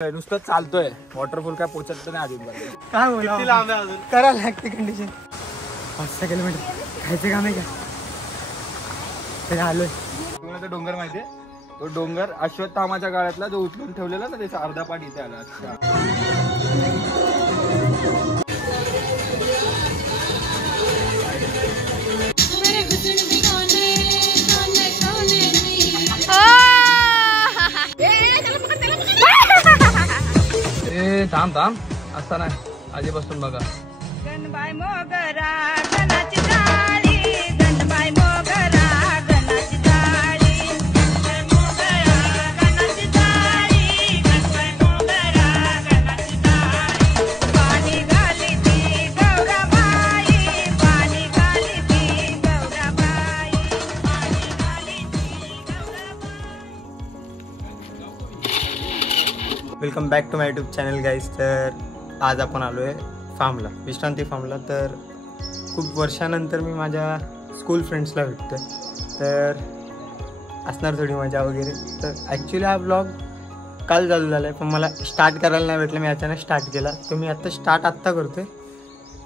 नुसतं चालतोय, वॉटरफॉल काय पोहोचत नाही अजून. काय बोला अजून करायला लागते कंडिशन. 5-6 किलोमीटर खायचं काम आहे का? तरी आलोय. तुम्हाला तो डोंगर माहितीये? तो डोंगर अश्वत्थामाच्या काळातला जो उचलून ठेवलेला ना, त्याचा अर्धा पाठ इथे आला. थांब थांब असता नाही, आधीपासून बघा. गणबाई मोगरा गणाची जाळी, गणबाई मोगरा गणाची जाळी, गणबाई मोगरा गणाची जाळी, गणबाई मोगरा गणाची जाळी. पाणी घाली ती गौराबाई, पाणी घाली ती गौराबाई, पाणी घाली ती Gaurabai. Welcome back to my YouTube channel guys. तर आज आपण आलो आहे फार्मला, विश्रांती फार्मला. तर खूप वर्षानंतर मी माझ्या स्कूल फ्रेंड्सला भेटतो आहे, तर असणार थोडी मजा वगैरे. तर ॲक्च्युली हा ब्लॉग काल चालू झाला आहे, पण मला स्टार्ट करायला नाही भेटलं. मी अचानक स्टार्ट केला, तर मी आत्ता करतो आहे.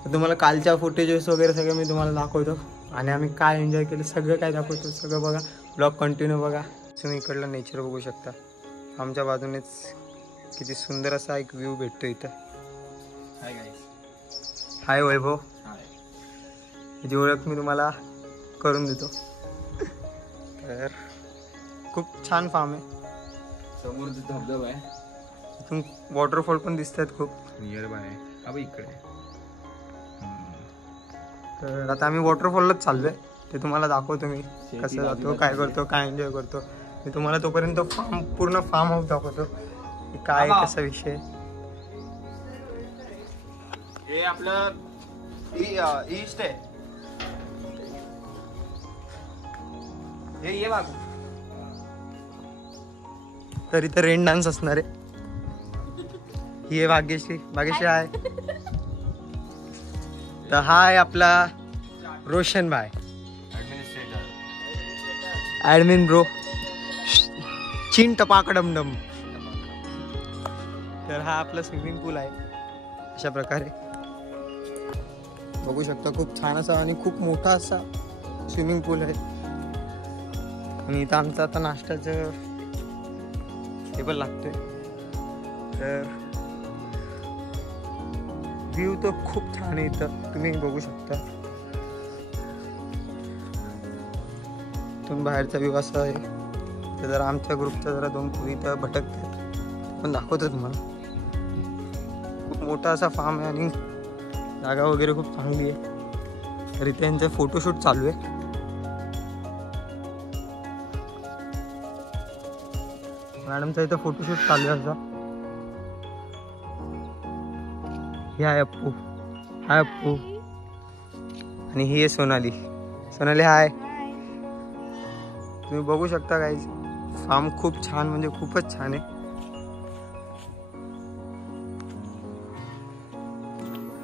तर तुम्हाला कालच्या फुटेजेस वगैरे सगळं मी तुम्हाला दाखवतो, आणि आम्ही काय एन्जॉय केलं सगळं काय दाखवतो. सगळं बघा, ब्लॉग कंटिन्यू बघा. तुम्ही इकडलं नेचर बघू शकता. आमच्या बाजूनेच किती सुंदर असा एक व्ह्यू भेटतो इथं. Hi guys. Hi Vaibhav. Hi. याची ओळख मी तुम्हाला करून देतो. तर खूप छान फार्म आहे. समोरचं धबधबा आहे, इथून वॉटरफॉल पण दिसत आहेत खूप नियर बाय आहे. अब इकडे. तर आता आम्ही वॉटरफॉललाच चाललो आहे. ते तुम्हाला दाखवतो मी कसं जातो, काय करतो, काय एन्जॉय करतो. मी तुम्हाला तोपर्यंत पूर्ण फार्म हाऊस दाखवतो, काय कसा विषय. हे आपलं ईस्ट आहे. हे ये बाबू. तर इथं रेन डान्स असणार आहे. ही आहे भाग्यश्री. भाग्यश्री आहे. तर हा आहे आपला रोशन भाई, ऍडमिन ब्रो. चिन टपाकडमडम. तर हा आपला स्विमिंग पूल आहे. अशा प्रकारे बघू शकता, खूप छान असा आणि खूप मोठा असा स्विमिंग पूल आहे. आणि इथं आमचं आता नाश्त्याचं टेबल लागतोय. तर व्ह्यू तर खूप छान आहे इथं, तुम्ही बघू शकता. इथून बाहेरचा व्ह्यू असा आहे. तर जरा आमच्या ग्रुपच्या जरा 2 पुरी इथं भटकतात, पण दाखवतो तुम्हाला. खूप मोठा असा फार्म आहे आणि जागा वगैरे खूप चांगली आहे. तर इथे यांचं फोटोशूट चालू आहे. मॅडमचा इथं फोटोशूट चालू आहे असा. ही आहे अप्पू. हाय अप्पू. आणि ही आहे सोनाली. सोनाली हाय. तुम्ही बघू शकता गाईज, फार्म खूप छान, म्हणजे खूपच छान आहे.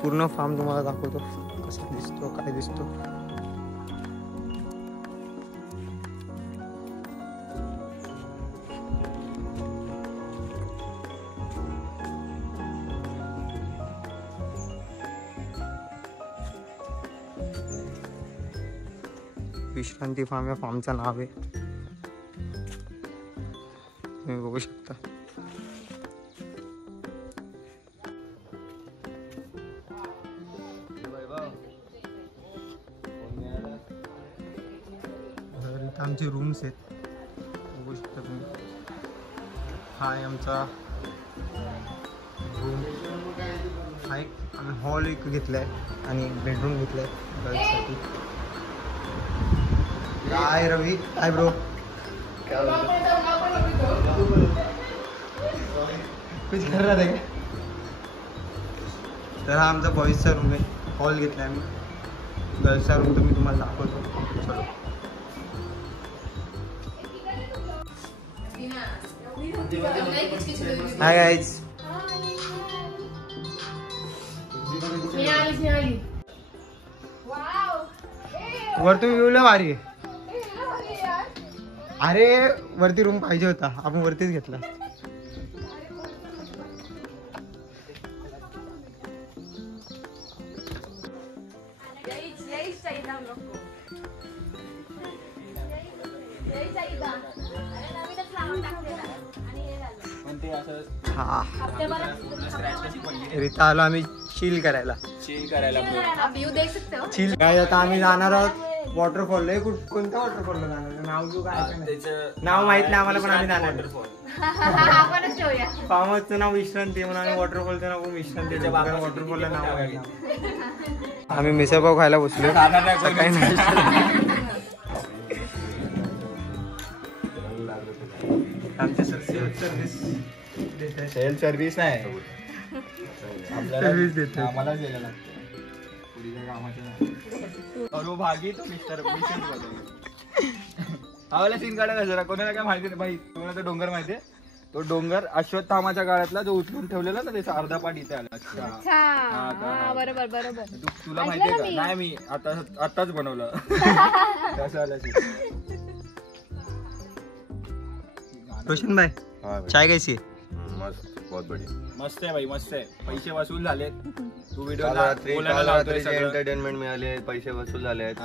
पूर्ण फार्म तुम्हाला दाखवतो कसा दिसतो, काय दिसतो. विश्रांती फार्म या फार्मचं नाव आहे, तुम्ही बघू शकता. आमचे रूम्स आहेत, बघू शकता तुम्ही. हा आहे आमचा रूम. हा एक आम्ही हॉल एक घेतला आहे आणि बेडरूम घेतला आहे गर्ल्ससाठी. हाय रवी. Hi bro. कुछ कर रहा था क्या? तर हा आमचा बॉईजचा रूम आहे. हॉल घेतला आहे आम्ही. गर्ल्सचा रूम तर मी तुम्हाला दाखवतो. चलो. Hi guys. वरतून व्ह्यूला भारी आहे. अरे वरती रूम पाहिजे होता, आपण वरतीच घेतला. पण ते असं हा स्क्रॅच कशी पडली इथं आलो आम्ही चिल करायला. चिल करायला चिल काय आता आम्ही जाणार आहोत वॉटरफॉल. कोणत्या वॉटरफॉलला जाणार नाव तू काय त्याचं नाव माहित नाही आम्हाला पण आम्ही जाणार. आपणच ठेवूया. फार्म हाऊसचं नाव विश्रांती म्हणून आणि वॉटरफॉलचं नाव विश्रांतीच्या बाबा वॉटरफॉलला नाव आहे. आम्ही मिसळपाव खायला बसलो. काही नाही आमच्या सर्व्हिस सेल्फ सर्व्हिस नाही आपल्याला सर्व्हिस देतो. आम्हालाच द्यायला लागतं पुढीच्या कामाचं नाही. अरे भागी तो मिस्टर आम्हाला सीन काढायला जरा कोणाला काय माहिती नाही भाई. तुम्हाला तो डोंगर माहितीये तो डोंगर अश्वत्थामाच्या काळातला जो उचलून ठेवलेला ना त्याचा अर्धा पाठ इथे आला. अच्छा बरोबर बरोबर. तुला माहितीये का? नाही मी आताच बनवलं कसं आलं रोशन भाई चाय कैसी है? मस्त बहुत बढ़िया. मस्त आहे भाई मस्त आहे. पैसे वसूल झालेत. तू व्हिडिओ काल रात्रीचे एंटरटेनमेंट मिळाले पैसे वसूल झाले आहेत.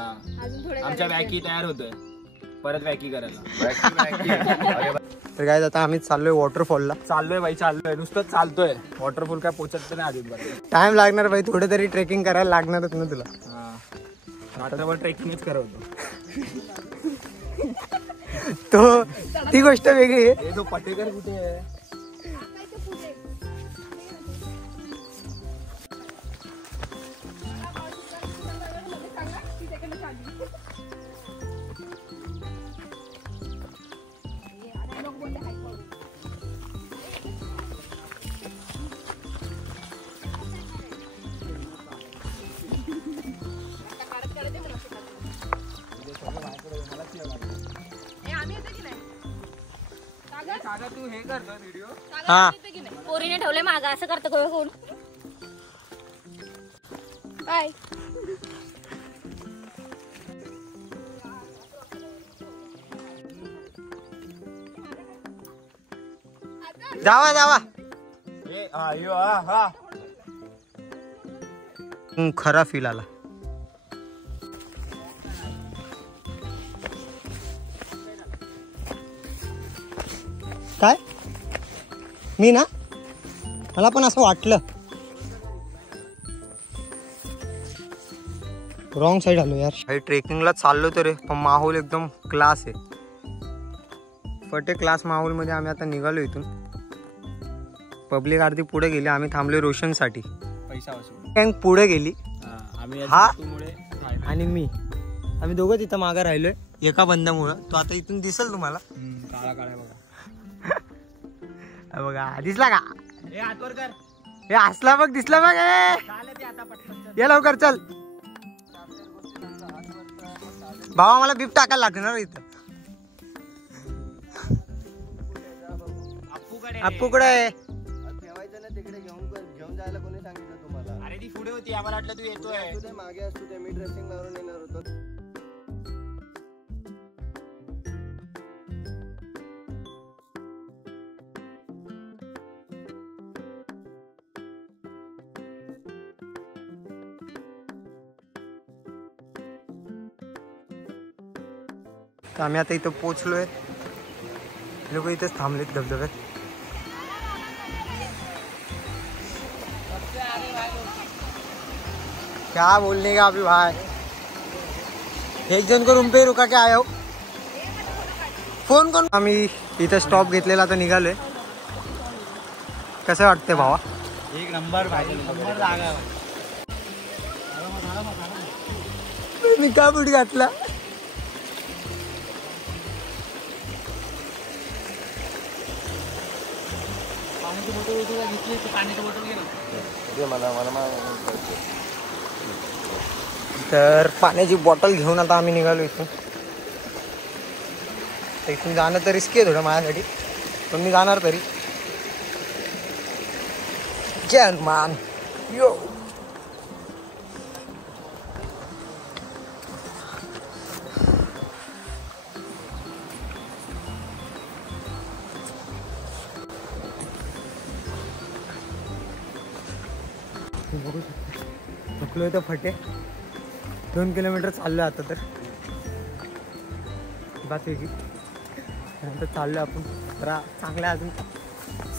आमच्या वॅकी तयार होतोय परत वॅकी करायला. तर काय आता आम्ही चाललोय वॉटरफॉलला. चाललोय भाई चाललोय नुसतं चालतोय. वॉटरफॉल काय पोचत नाही अजून बरं. टाइम लागणार भाई थोडं तरी ट्रेकिंग करायला लागणारच ना तुला. रात्रभर ट्रेकिंगच करवतो. तो ती गोष्ट वेगळी आहे. तो पटेकर कुठे आहे? तू हे करतो व्हिडिओ. हा पोरीने ठेवले मागा असं करतो कोण काय जावा जावा. खरा फील आला. काय मी ना मला पण असं वाटलं. रॉंग साइड आलो यार. ट्रेकिंगला चाललो तर पण माहोल एकदम क्लास आहे. फटे क्लास माहोल मध्ये आम्ही आता निघालो इथून. पब्लिक अर्धी पुढे गेली. आम्ही थांबलो रोशनसाठी. पैसा वसूल गँग पुढे गेली आम्ही हा. मुळे आणि मी आम्ही दोघं तिथं मागं राहिलोय एका बंदामुळं. तो आता इथून दिसेल तुम्हाला. काळा काळा बघा. बघा दिसला का? हे आतवर कर. हे हसला बघ दिसला बघ. ये लवकर चल. भावा मला बीप टाकायला लागणार इथं. अप्पू कुठे आहे? ठेवायचं ना तिकडे घेऊन जायला कोणी सांगितलं तुम्हाला? अरे ती पुढे होती आम्हाला वाटलं तू येतोय. तू ते मागे असतो ते मी ड्रेसिंग मारून येणार होतो. आम्ही आता इथं पोहोचलोय. लोक इथेच थांबलेत धबधब्यात. क्या बोलने का अभी भाई. एक जन को रूम पे रुका के आया हो. फोन करून आम्ही इथं स्टॉप घेतलेला आता निघालोय. कसं वाटतंय भावा? एक नंबर भाई नंबर जागा. मी का बूट घातला? तर पाण्याची बॉटल घेऊन आता आम्ही निघालो इथून. इथून जाणं तर रिस्की आहे थोडं माझ्यासाठी पण मी जाणार तरी. चल मान यो. थकलोय तर फटे. 2 किलोमीटर चाललो आता तर बाकी नंतर चाललो आपण जरा चांगल्या अजून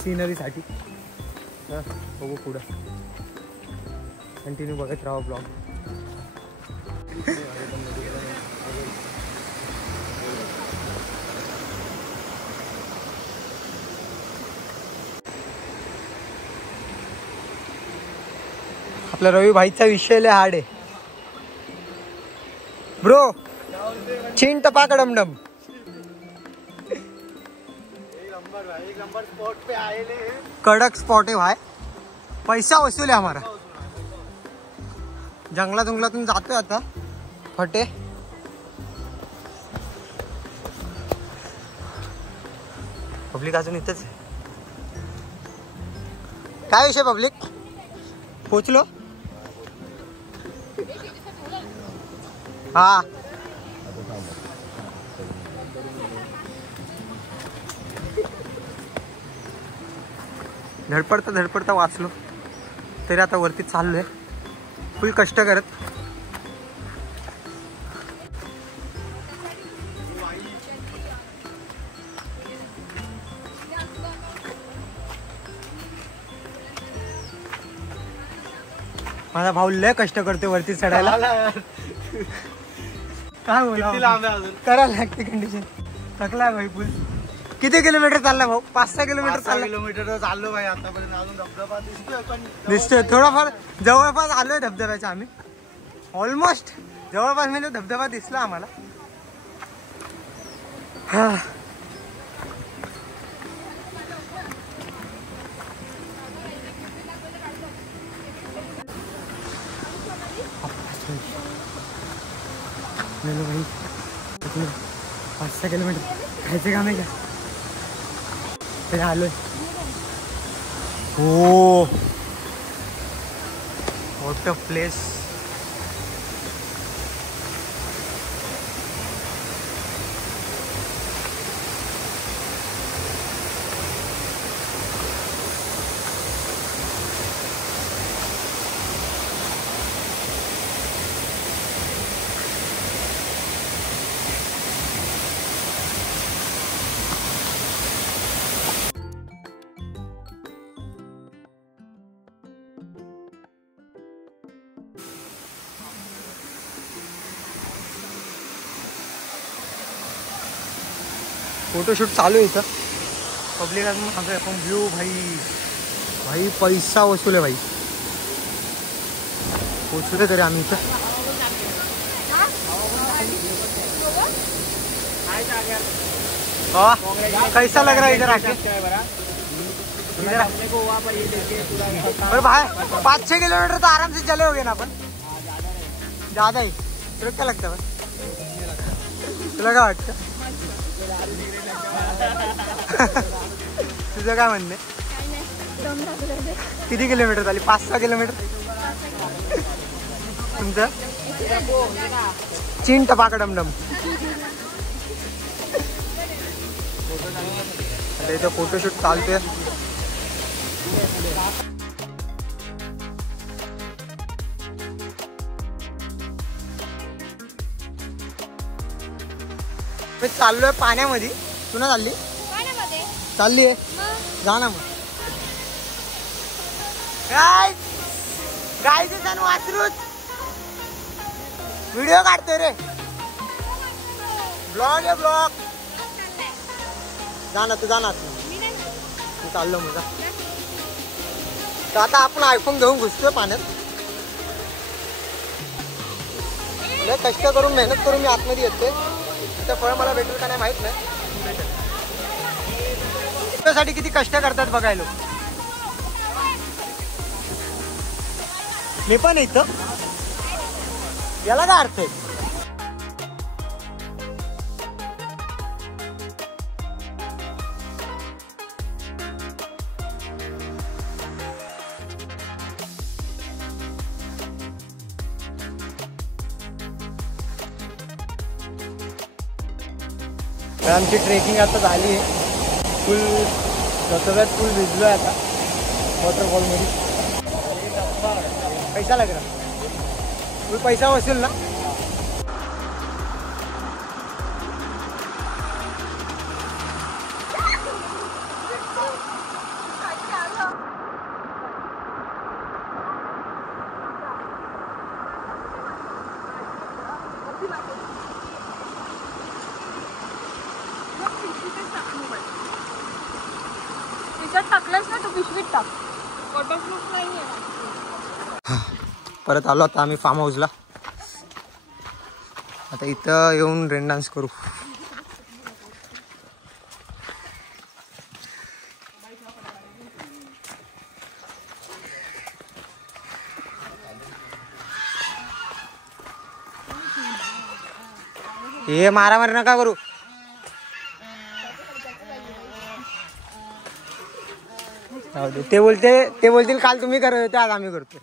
सिनरीसाठी. तर बघू पुढं कंटिन्यू बघत राहा ब्लॉग. आपल्या रवी भाईचा विषय लय हार्ड आहे ब्रो. चीन टपा कडमडम कडक स्पॉट है भाई. पैसा वसूल है हमारा. जंगलातून जातोय आता फटे. पब्लिक अजून इथंच आहे. काय विषय पब्लिक पोचलो. हा धडपडता वाचलो तरी आता वरती चाललोय फुल कष्ट करत. माझा भाऊ लय कष्ट करतोय वरती चढायला. काय बोला करायला लागते कंडिशन. थकलाय भाई फुल. किती किलोमीटर चालला भाऊ. 5-6 किलोमीटर चालला. किलोमीटर चाललो भाई आतापर्यंत. अजून धबधबा दिसतोय पण दिसतोय थोडाफार. जवळपास आलोय धबधब्याच्या आम्ही. ऑलमोस्ट जवळपास म्हणजे धबधबा दिसला आम्हाला. हा भाई 5-6 किलोमीटर खायचं काम आहे का तरी आलोय. हो व्हॉट अ प्लेस. फोटोशूट चालू आहे इथं. पब्लिक अजून सांगतोय पण व्ह्यू भाई भाई पैसा वसूल आहे भाई. पोचलो तरी आम्ही इथं. कैसा लग रहा है इधर आके. अरे भाई 5-6 किलोमीटर तो आराम से चले होगे ना अपन. ज्यादा ही तुला काय लगता है. तुला काय वाटतं. तुझं काय म्हणणे. किती किलोमीटर झाली. 5-6 किलोमीटर. तुमचं चीन टपा कडमडम. आता इथं फोटोशूट चालतोय. चाललोय पाण्यामध्ये. तुला चालली चालली आहे जा ना मग. गायचं सण वासरूच व्हिडिओ काढतोय रे. ब्लॉग आहे ब्लॉग. जाणार तू जाणार तू चाललो मग. तर आता आपण आयफोन घेऊन घुसतोय पाण्यात. लय कष्ट करून मेहनत करून मी आतमध्ये येतोय. तर फळ मला भेटेल का नाही माहित नाही. त्यासाठी किती कष्ट करतात बघायला. मी पण इथं याला काय अर्थ आहे. आमची ट्रेकिंग आता झाली आहे. फुल धबधब्यात फुल भिजलो आहे आता वॉटरफॉलमध्ये. पैसा लग रहा. फुल पैसा वसूल ना. टाकलंस ना तू पिशवीत टाक. वॉटरप्रूफ नाहीये. परत आलो आता आम्ही फार्म हाऊसला. आता इथं येऊन रेन डान्स करू. हे मारामारी नका करू. ते बोलतील काल तुम्ही करत होते आज आम्ही करतो.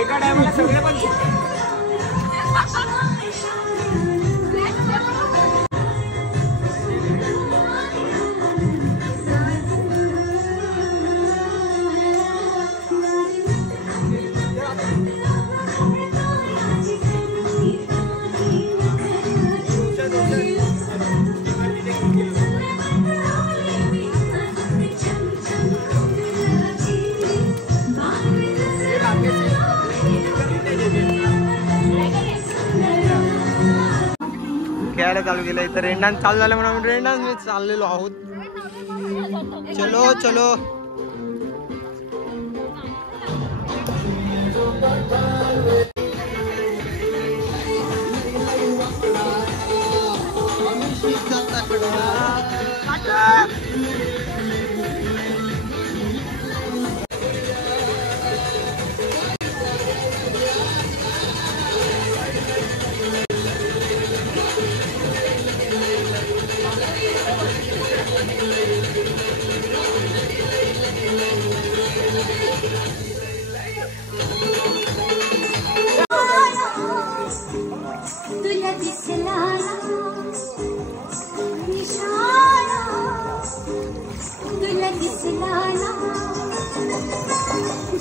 एका टायमाला सगळे पण खेळायला चालू केलं. इथं रेन डान्स चालू झालं म्हणून रेन डान्स मी चाललेलो आहोत. चलो चलो.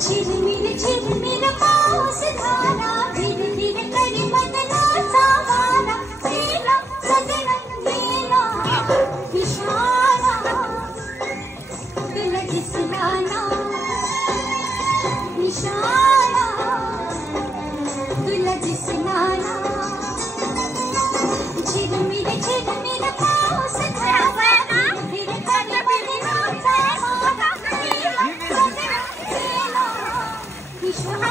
झिलमिल झिलमिल पाऊस झाला, धीरे धीरे करी बदलाचा वारा, गेला सगळं गेला विशाला, तुला दिसला ना विशाला, तुला दिसला ना. झिलमिल झिलमिल पाऊस झाला, धीरे करी बदलाचा वारा, गेला सगळं गेला विशाला.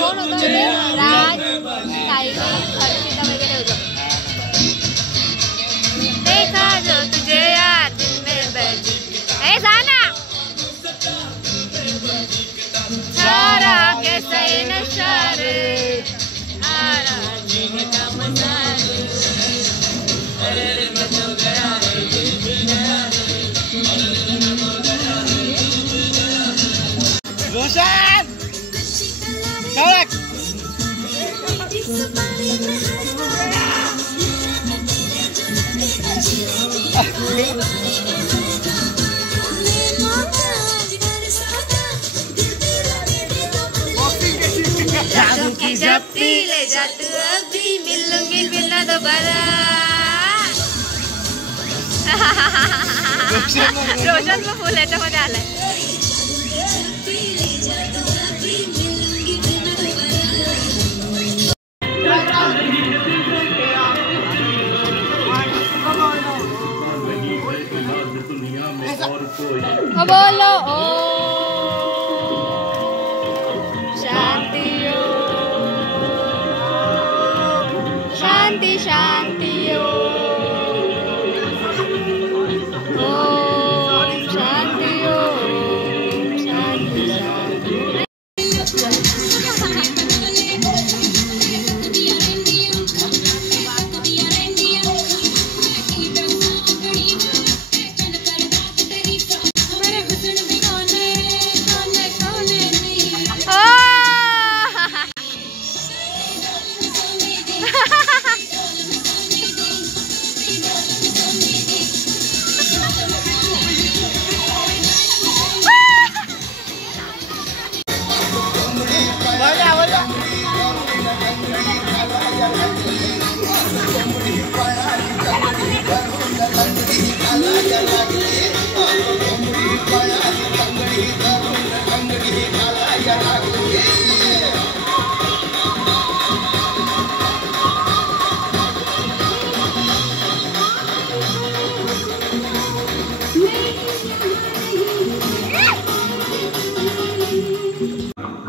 कोण होतं राज सायली हर्षिता वगैरे होतं. देखा जो तुझे यार दिल में बैठी ए जाना सारा कैसा नशा रे आरा जीने का मजा रे अरे मचो गया रोशन जा तू अभी मिलूंगी फिर ना दोबारा। रोशन पण फुल याच्यामध्ये आलाय। बोलो ओ शांति शांति शांति ओम शांति शांति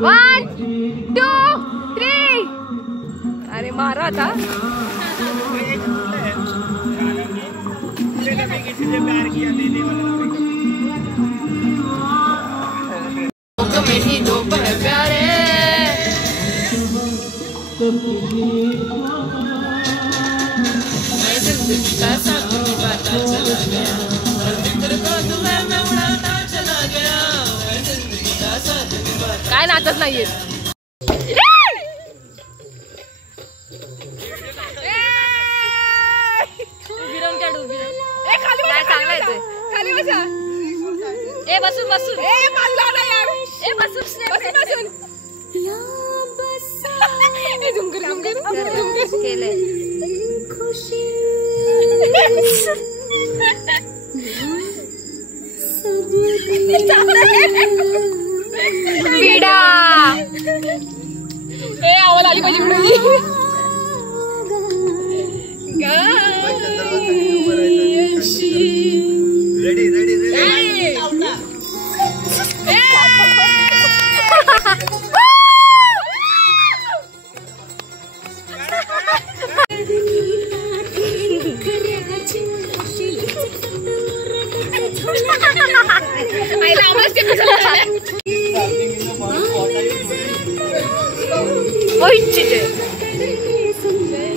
One, two, three. अरे मारा था। मेरी दो प्यारे काय नाचत नाहीये। खाली बसा। ए बसून बसून ए मला ना यार ए बसून बसून बसून ए झुमकर झुमकर झुमकर केले खुशी पीडा ए आवाज आली पाहिजे रेडी रेडी रेडी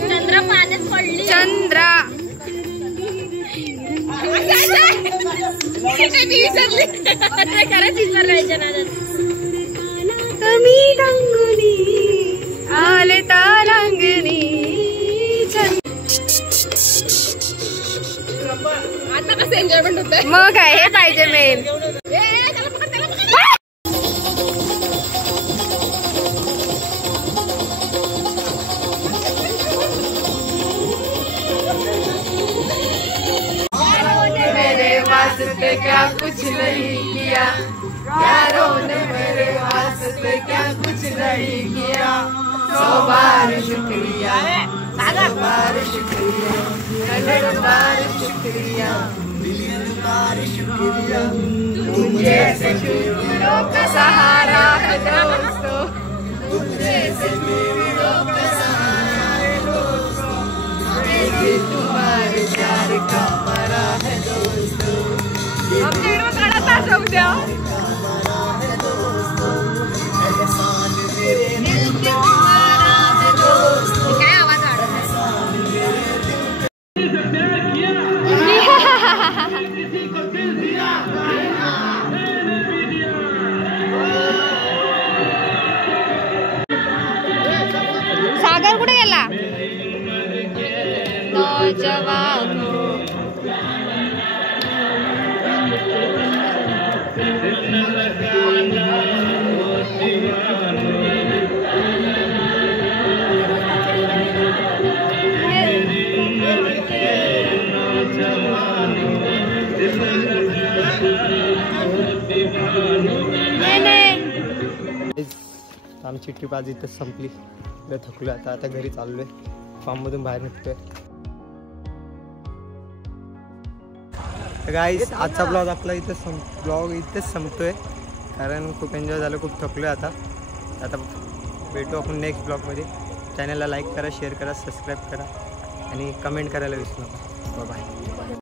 चंद्रा पाण्यात पडली। चंद्रा कमी रंगनी आले तारांगणी आता कसं एन्जॉयमेंट होत मग काय हे पाहिजे मेन। वास्ते क्या कुछ नहीं किया यारों ने मेरे वास्ते क्या कुछ नहीं किया। 100 बार शुक्रिया 100 बार शुक्रिया 100 बार शुक्रिया मिलियन बार शुक्रिया मुझे से लोगों का सहारा है दोस्तों मुझे से लोगों का सहारा है दोस्तों तुम्हारे प्यार का मरा है दोस्तों। आमच्या इकडे काढा तास उद्या काय आवाज सागर कुठे गेला? नौजवान आमची ट्रिप आज इथंच संपली. थकलो आता घरी चाललोय. फार्ममधून बाहेर निघतोय. गाईस आजचा ब्लॉग आपला इथेच संपतोय. कारण खूप एन्जॉय झालं, खूप थकलोय आता भेटू आपण नेक्स्ट ब्लॉगमध्ये. चॅनलला लाईक करा, शेअर करा, सबस्क्राईब करा आणि कमेंट करायला विसरू नका. बाय.